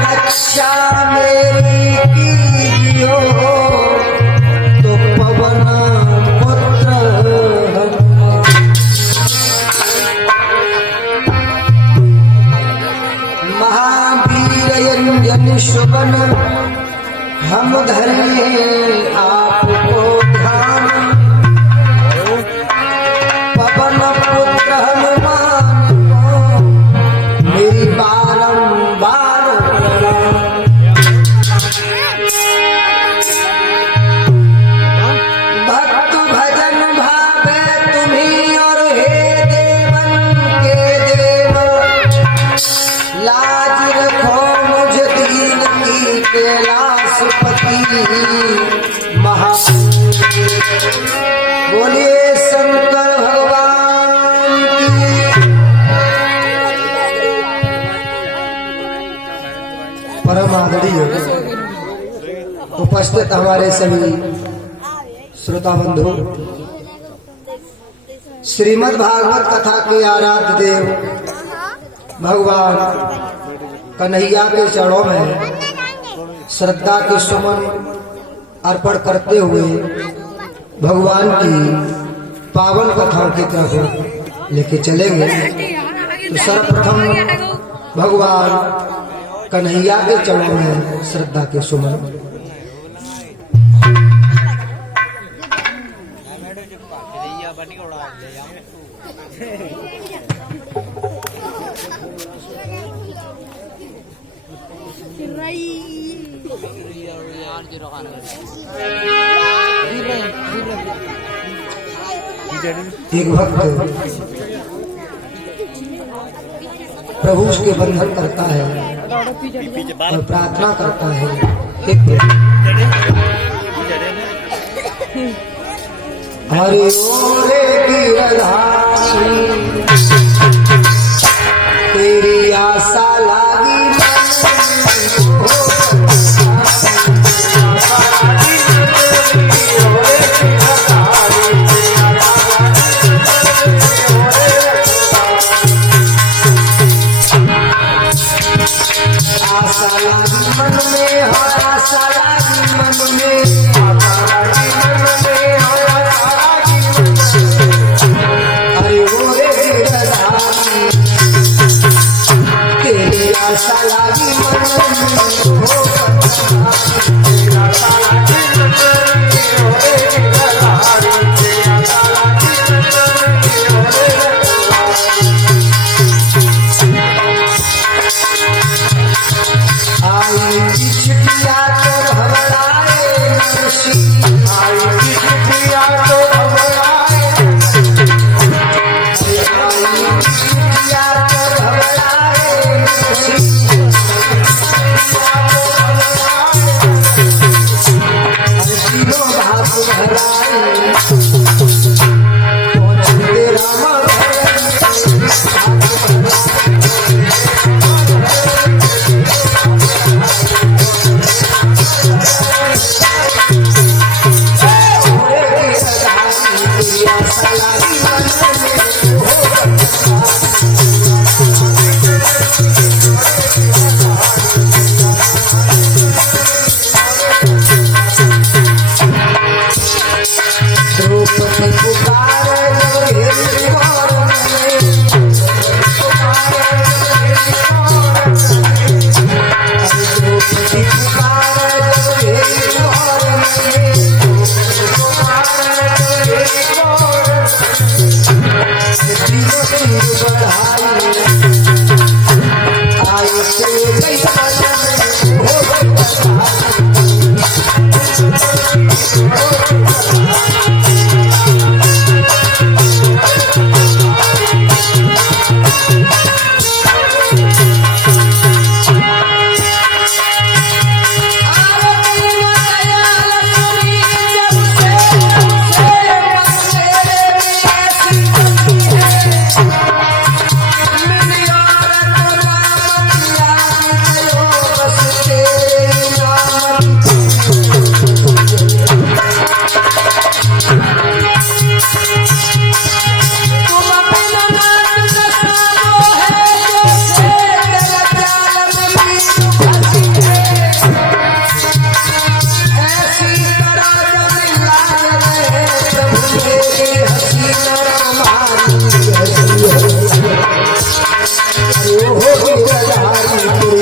रक्षा मेरी कीजियो तो पवन पुत्र महावीर यंजन सुबन हम धरे आपको ध्यान पवन पुत्र हनुमान को मेरी बारंबार भक्त भजन भावे तुम्ही और हे देवन के देव लाज रखो मुझ दीन की कैलाशपति महा बोलिए शंकर भगवान की। परम आदरणीय उपस्थित हमारे सभी श्रोता बंधु, श्रीमद् भागवत कथा के आराध्य देव भगवान कन्हैया के चरणों में श्रद्धा के सुमन अर्पण करते हुए भगवान की पावन कथाओं की तरफ लेके चलेंगे। तो सर्वप्रथम भगवान कन्हैया के चरणों में श्रद्धा के सुमन। एक भक्त प्रभु के बंधन करता है और प्रार्थना करता है, हरि ओरे गिरधारी तेरी आशा लागी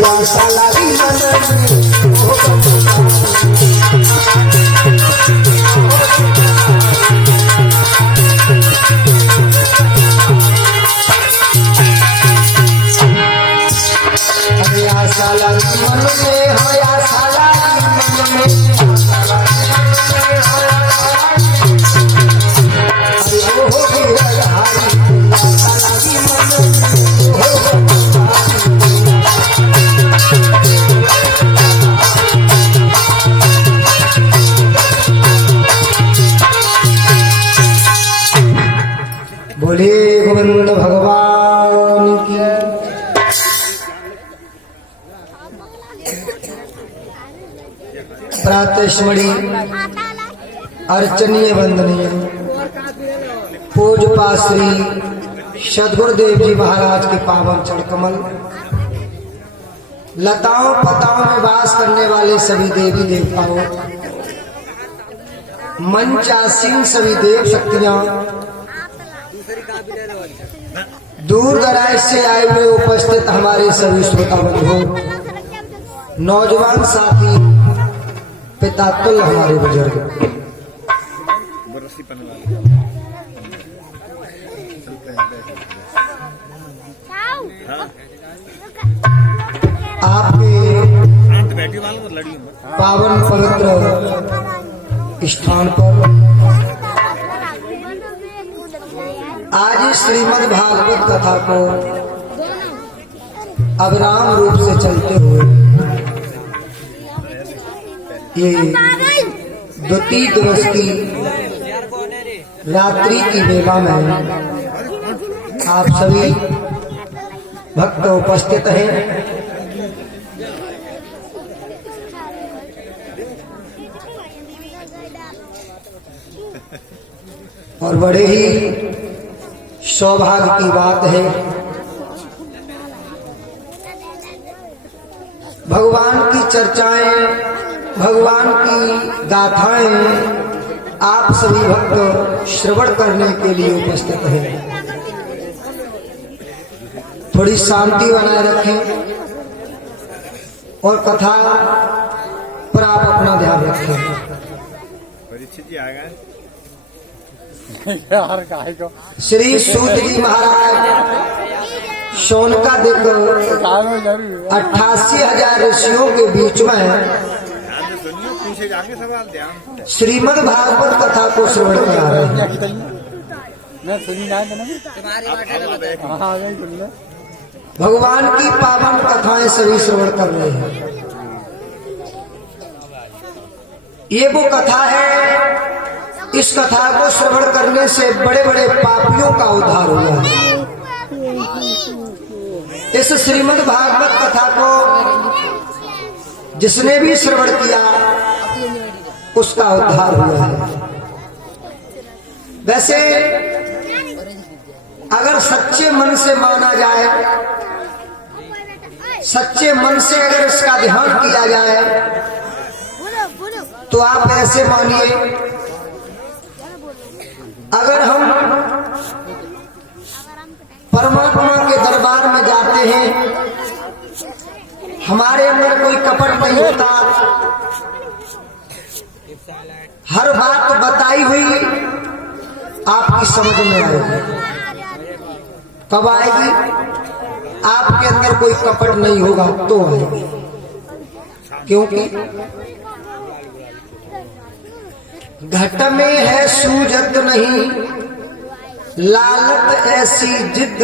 आशा लगी मन में ओ अरे आशा लगी मन में हो आशा लगी मन में बोले गोविंद भगवान की। प्रातस्मरणीय अर्चनीय वंदनीय पूज्य श्री सद्गुरुदेव जी महाराज के पावन चरणकमल, लताओं पताओं में वास करने वाले सभी देवी देवताओं, मंचासीन सभी देव शक्तियां, दूर दराज से आए हुए उपस्थित हमारे सभी श्रोता बंधु, नौजवान साथी, पिता तुल्य हमारे बुजुर्ग, आपके पावन पवित्र स्थान पर आज श्रीमद् भागवत कथा को अविराम रूप से चलते हुए ये द्वितीय दिवस की रात्रि की वेला में आप सभी भक्त उपस्थित हैं। और बड़े ही सौभाग्य की बात है, भगवान की चर्चाएं, भगवान की गाथाएं आप सभी भक्त श्रवण करने के लिए उपस्थित हैं। थोड़ी शांति बनाए रखें और कथा पर आप अपना ध्यान रखें। परीक्षित जी आ गए। श्री सूत जी महाराज सोनका देकर 88,000 ऋषियों के बीच में श्रीमद् भागवत कथा को श्रवण करा रहे हैं। भगवान की पावन कथाएं सभी श्रवण कर रहे हैं। ये वो कथा है, इस कथा को श्रवण करने से बड़े बड़े पापियों का उद्धार हुआ है। इस श्रीमद् भागवत कथा को जिसने भी श्रवण किया उसका उद्धार हुआ है। वैसे अगर सच्चे मन से माना जाए, सच्चे मन से अगर इसका ध्यान किया जाए तो आप ऐसे मानिए, अगर हम परमात्मा के दरबार में जाते हैं, हमारे अंदर कोई कपट नहीं होता, हर बात बताई हुई आपकी समझ में आएगी। कब आएगी? आपके अंदर कोई कपट नहीं होगा तो आएगी। क्योंकि घट में है सूजत नहीं, लालत ऐसी जिद,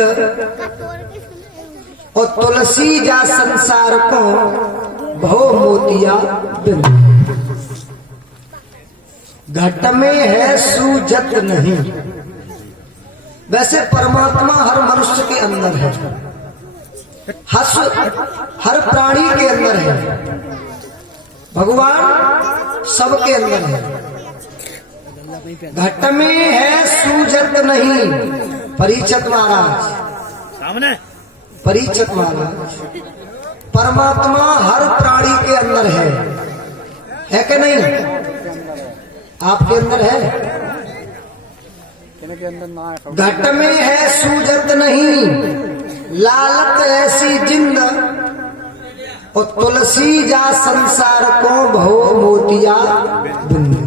और तुलसी जा संसार को भव मोतिया बिन। घट में है सूजत नहीं। वैसे परमात्मा हर मनुष्य के अंदर है, हर प्राणी के अंदर है, भगवान सबके अंदर है। घट में है सूजत नहीं। परीक्षित महाराज, सामने परीक्षित महाराज, परमात्मा हर प्राणी के अंदर है कि नहीं? आपके अंदर है। घट में है सूजत नहीं, लालत ऐसी जिंद, और तुलसी जा संसार को भव मोतिया बिंदु।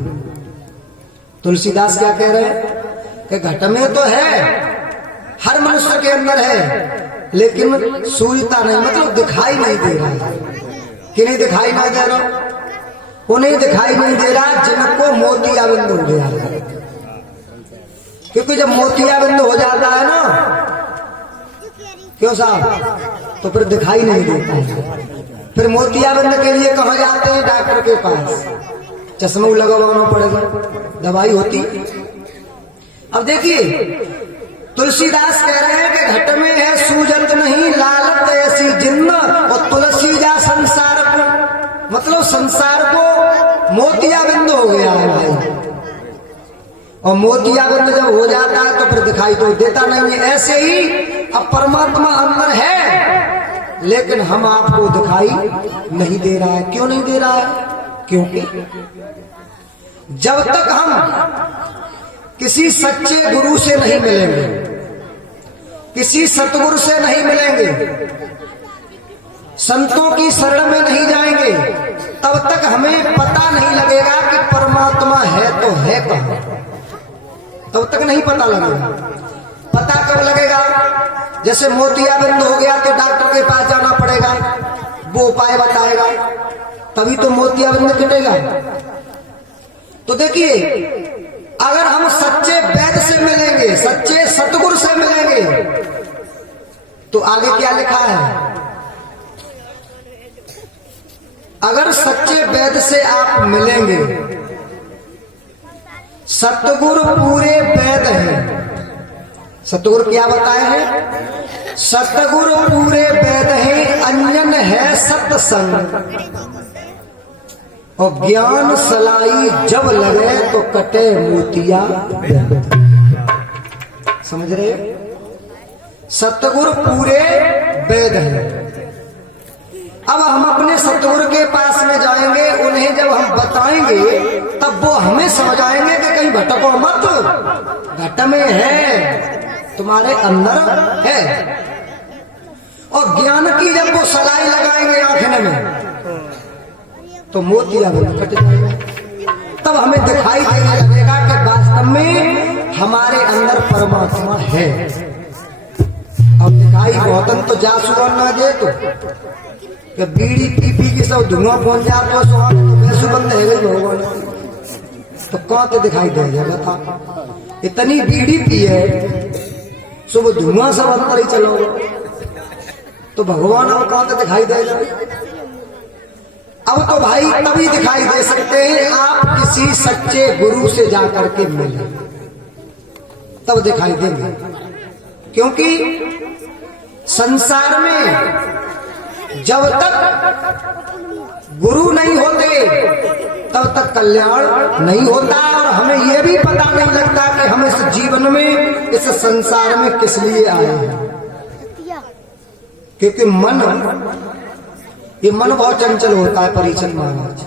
तुलसीदास क्या कह रहे हैं कि घट में तो है, हर मनुष्य के अंदर है, लेकिन सूझता नहीं, मतलब दिखाई नहीं दे रहा है। कि नहीं दिखाई नहीं दे रहा, उन्हें दिखाई नहीं दे रहा जिनको मोतिया बिंदु हो गया है। क्योंकि जब मोतिया बिंदु हो जाता है ना, क्यों साहब, तो फिर दिखाई नहीं देता है। फिर मोतियाबिंद के लिए कहाँ जाते हैं? डॉक्टर के पास, चश्मा लगवाना पड़ेगा, दवाई होती। अब देखिए तुलसीदास कह रहे हैं कि घट में है सूजत नहीं लालत ऐसी जिन्न, और तुलसी जा संसार को, मतलब संसार को मोतियाबिंद हो गया है भाई। और मोतियाबिंद जब हो जाता है तो फिर दिखाई तो देता नहीं है। ऐसे ही अब परमात्मा अंदर है, लेकिन हम आपको दिखाई नहीं दे रहा है। क्यों नहीं दे रहा है? क्योंकि जब तक हम किसी सच्चे गुरु से नहीं मिलेंगे, किसी सतगुरु से नहीं मिलेंगे, संतों की शरण में नहीं जाएंगे, तब तक हमें पता नहीं लगेगा कि परमात्मा है तो है कहां। तब तक नहीं पता लगेगा। पता कब लगेगा? जैसे मोतियाबिंद हो गया तो डॉक्टर के पास जाना पड़ेगा, वो उपाय बताएगा, तभी तो मोतियाबिंद कटेगा। तो देखिए, अगर हम सच्चे वैद्य से मिलेंगे, सच्चे सतगुरु से मिलेंगे, तो आगे क्या लिखा है? अगर सच्चे वैद्य से आप मिलेंगे, सतगुरु पूरे वैद्य हैं। सतगुरु क्या बताए हैं? सतगुरु पूरे वैद्य हैं, अंजन है सत्संग, और ज्ञान सलाई जब लगे तो कटे मोतिया। समझ रहे? सतगुरु पूरे वैद्य हैं। अब हम अपने सतगुरु के पास में जाएंगे, उन्हें जब हम बताएंगे तब वो हमें समझाएंगे कि कहीं भटको मत, घट में है, तुम्हारे अंदर है। और ज्ञान की जब वो सलाई लगाएंगे आंखों में, तो मोतियाबिंद कट जाएगा। तब हमें दिखाई देने लगेगा कि वास्तव में हमारे अंदर परमात्मा है। अब दिखाई बहुतन तो जा सुबह ना दे, तो बीड़ी पी की सब धुआं पहुंच जाए तो सुगंध है गई भगवान, तो कौन तो दिखाई दे जाएगा था। इतनी बीड़ी पी है, सुबह धुआं सब अंदर ही चलो, तो भगवान अब कौन तो दिखाई दे जाए। अब तो भाई तभी दिखाई दे सकते हैं आप किसी सच्चे गुरु से जाकर के मिले, तब दिखाई देंगे। क्योंकि संसार में जब तक गुरु नहीं होते तब तक कल्याण नहीं होता, और हमें यह भी पता नहीं लगता कि हम इस जीवन में, इस संसार में किस लिए आए हैं। क्योंकि ये मन बहुत चंचल होता है परीक्षित महाराज।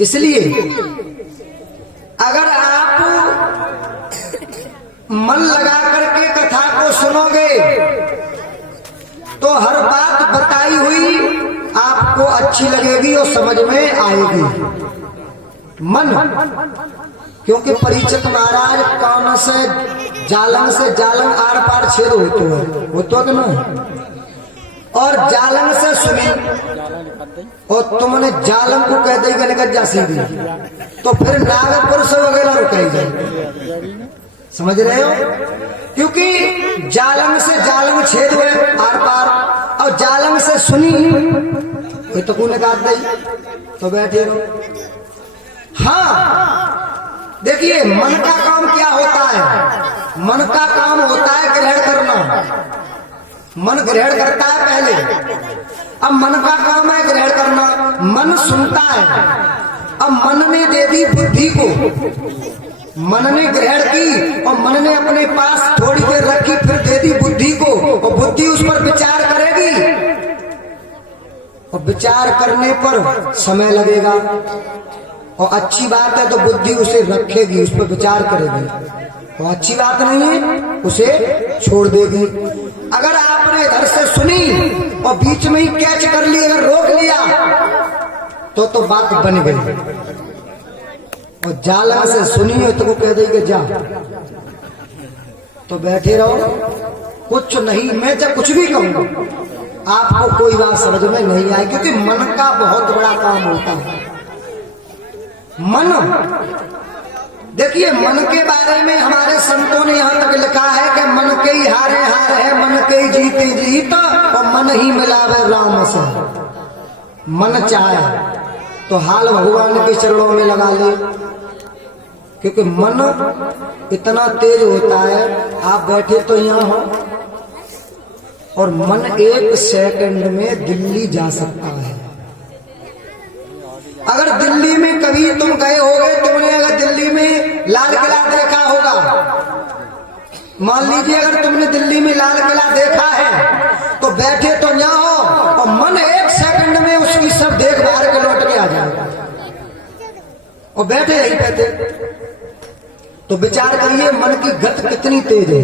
इसलिए अगर आप मन लगा करके कथा को सुनोगे तो हर बात बताई हुई आपको अच्छी लगेगी और समझ में आएगी। मन, क्योंकि परीक्षित महाराज कान से जालन आर पार छेद होतो है कि ना, और जालन से सुनी, और तुमने जालन को कह देगा निकल जा सीधी, तो फिर नागपुर से वगैरह रुकाई जाए। समझ रहे हो? क्योंकि जालन से जालन छेद हुए आर पार, और जालन से सुनी कोई तो कौन काट दई, तो बैठे रहो। हाँ, देखिए मन का काम क्या होता है? मन का काम होता है ग्रहण करना। मन ग्रहण करता है पहले, अब मन का काम है ग्रहण करना। मन सुनता है, अब मन ने दे दी बुद्धि को, मन ने ग्रहण की और मन ने अपने पास थोड़ी देर रखी, फिर दे दी बुद्धि को, और बुद्धि उस पर विचार करेगी, और विचार करने पर समय लगेगा, और अच्छी बात है तो बुद्धि उसे रखेगी, उस पर विचार करेगी, और अच्छी बात नहीं है उसे छोड़ देगी। अगर आपने इधर से सुनी और और बीच में ही कैच कर लिया, अगर रोक लिया तो बात बन गई। और जाला से सुनी हो तो वो कह देगी जा, तो बैठे रहो, कुछ नहीं। मैं जब कुछ भी कहूंगा आपको कोई बात समझ में नहीं आए, क्योंकि मन का बहुत बड़ा काम होता है। मन, देखिए मन के बारे में हमारे संतों ने यहां तक लिखा है कि मन के ही हारे हार है, मन के ही जीते जीत, और मन ही मिलावे राम से। मन चाहे तो हाल भगवान के चरणों में लगा ले, क्योंकि मन इतना तेज होता है। आप बैठे तो यहाँ हो और मन 1 सेकंड में दिल्ली जा सकता है। अगर दिल्ली में कभी तुम गए होगे, तुमने अगर दिल्ली में लाल किला देखा होगा, मान लीजिए अगर तुमने दिल्ली में लाल किला देखा है, तो बैठे तो यहाँ हो और मन 1 सेकंड में उसकी सब देख भाल के लौट के आ जाएगा, और बैठे यही कहते। तो विचार करिए मन की गति कितनी तेज है।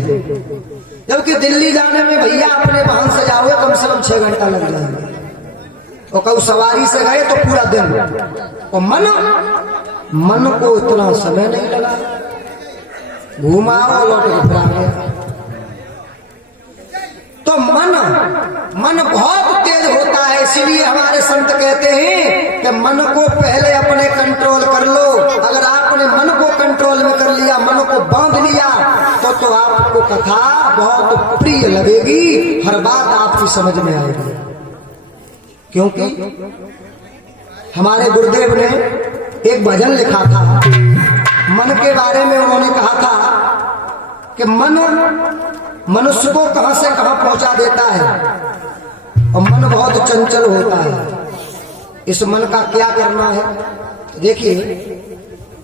जबकि दिल्ली जाने में भैया अपने वाहन से जाओगे कम से कम 6 घंटा लग जाएंगे, और कभी सवारी से गए तो पूरा दिन। और मन को इतना समय नहीं लगा, घुमाओ लौट के फिर आ गए। तो मन बहुत तेज होता है, इसीलिए हमारे संत कहते हैं कि मन को पहले अपने कंट्रोल कर लो। अगर आपने मन को कंट्रोल में कर लिया, मन को बांध लिया, तो आपको कथा बहुत प्रिय लगेगी, हर बात आपकी समझ में आएगी। क्योंकि हमारे गुरुदेव ने एक भजन लिखा था मन के बारे में। उन्होंने कहा था कि मन मनुष्य को कहां से कहां पहुंचा देता है, और मन बहुत चंचल होता है। इस मन का क्या करना है? देखिए,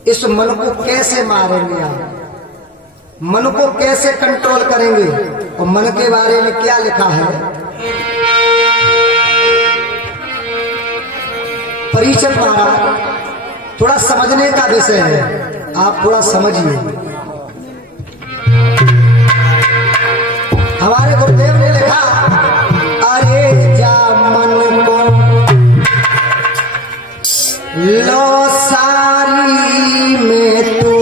इस मन को कैसे मारेंगे आप, मन को कैसे कंट्रोल करेंगे, और मन के बारे में क्या लिखा है। परीक्षित महाराज, थोड़ा समझने का विषय है, आप थोड़ा समझिए। हमारे गुरुदेव ने लिखा, अरे जा मन को लो सारी में तू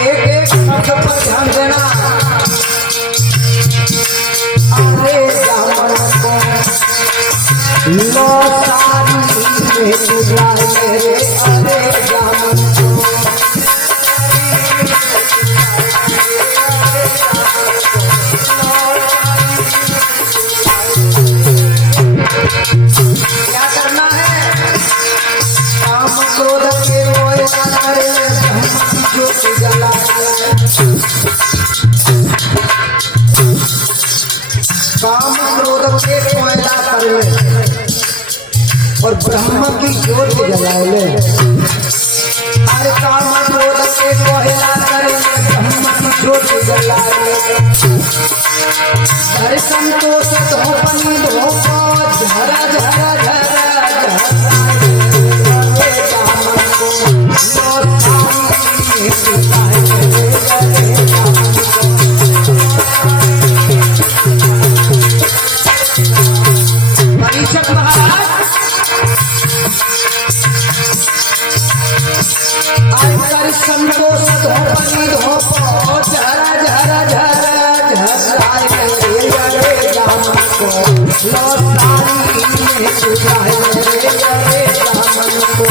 एक शब्द पर ध्यान देना। अरे जामन को लो सारी में तू मेरे, अरे जामन को क्या करना है? काम क्रोध के कोयला करे, ज्योति जलाए। काम क्रोध के कोयला कर ले और ब्रह्म की ज्योति जलाए ले। अरे काम क्रोध के कोयला कर ले, ब्रह्म की ज्योति जलाए ले। हर संतोष धोपनी धोपो, झरा झरा झरा झरा। परीक्षक महाराज, आकर संतोष धोपनी धोपो, झरा झरा झरा झरा। लो सारी में सुधाए रे दामन को।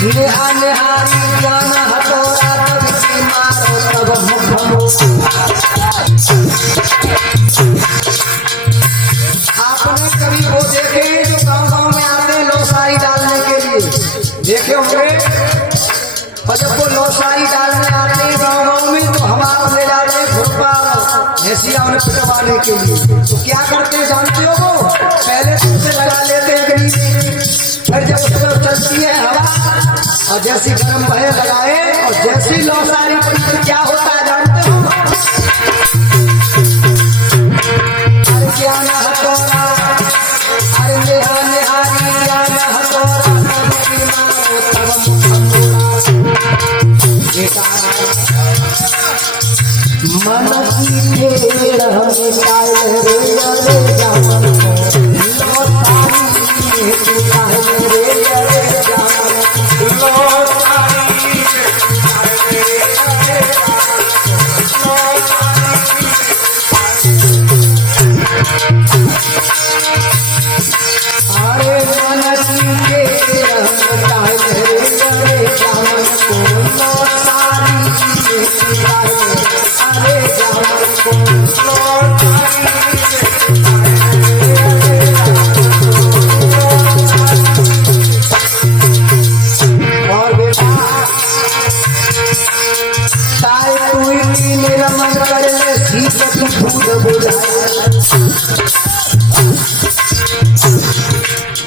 नेहा नेहारी ज्ञान हटोरा, तब मारो तब मुख। आपने कभी वो देखे जो गांव में आते हैं लोसाई डालने के लिए, देखे होंगे? और जब वो लोसाई डालने आते हैं गांव में, तो हमारा ले जाते खुरपा हैसिया उन्हें पिटवाने के लिए। तो क्या करते जानते हो? वो पहले तुमसे लगा लेते हैं, फिर जब तरफ चलती है हवा और जैसी गर्म भय लगाए और जैसी लौसारी पड़ी तो क्या होता है जानते हो? अरे ज्ञान हथौड़ा, अरे नेहा निहारी ज्ञान हथौड़ा, मन की टेढ़ हमें कायल रे अरे जामन लौसारी कायल रे अरे जामन लौसारी अरे मन की टेढ़ हमें कायल रे अरे जामन को लौसारी अरे जामन को और बेटा ताई तुई की निरमन करे सीत की भूत बुझाए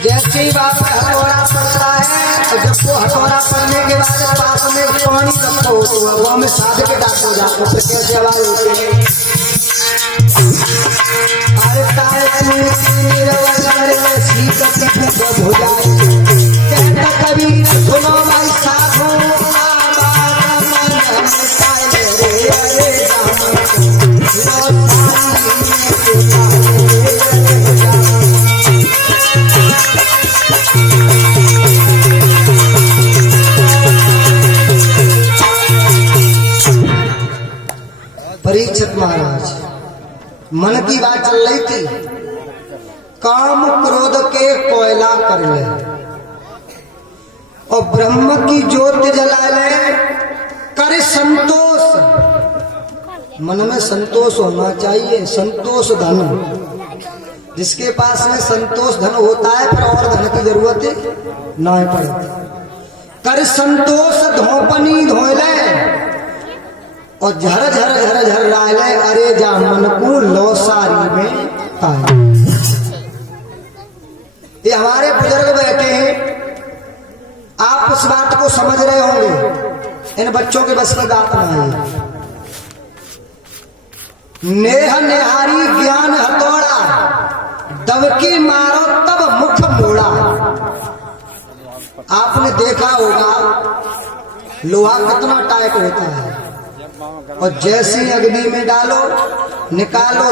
जैसे ही बाप हथौड़ा पड़ता है तो जब वो हथौड़ा पड़ने के बाद पास में पानी रखो तो वो में साध के डाक हो जाते फिर कैसे आवाज होती है? अरे ताए सीत की भूत बुझाए कहता कबीर सुनो भाई साधो परीक्षित महाराज मन की बात चल रही थी, काम क्रोध के कोयला कर ले और ब्रह्म की ज्योत जला ले, करे संतोष। मन में संतोष होना चाहिए, संतोष धन। जिसके पास में संतोष धन होता है फिर और धन की जरूरत ना पड़ती। कर संतोष धोपनी धोले और झर झर झर झर राले अरे जा मन को लौसारी में पाए। ये हमारे बुजुर्ग बैठे हैं, आप उस बात को समझ रहे होंगे, इन बच्चों के बस की बात ना है। नेह निहारी ज्ञान हथौड़ा, दबकी मारो तब मुख मोड़ा। आपने देखा होगा लोहा कितना टाइट होता है और जैसी अग्नि में डालो निकालो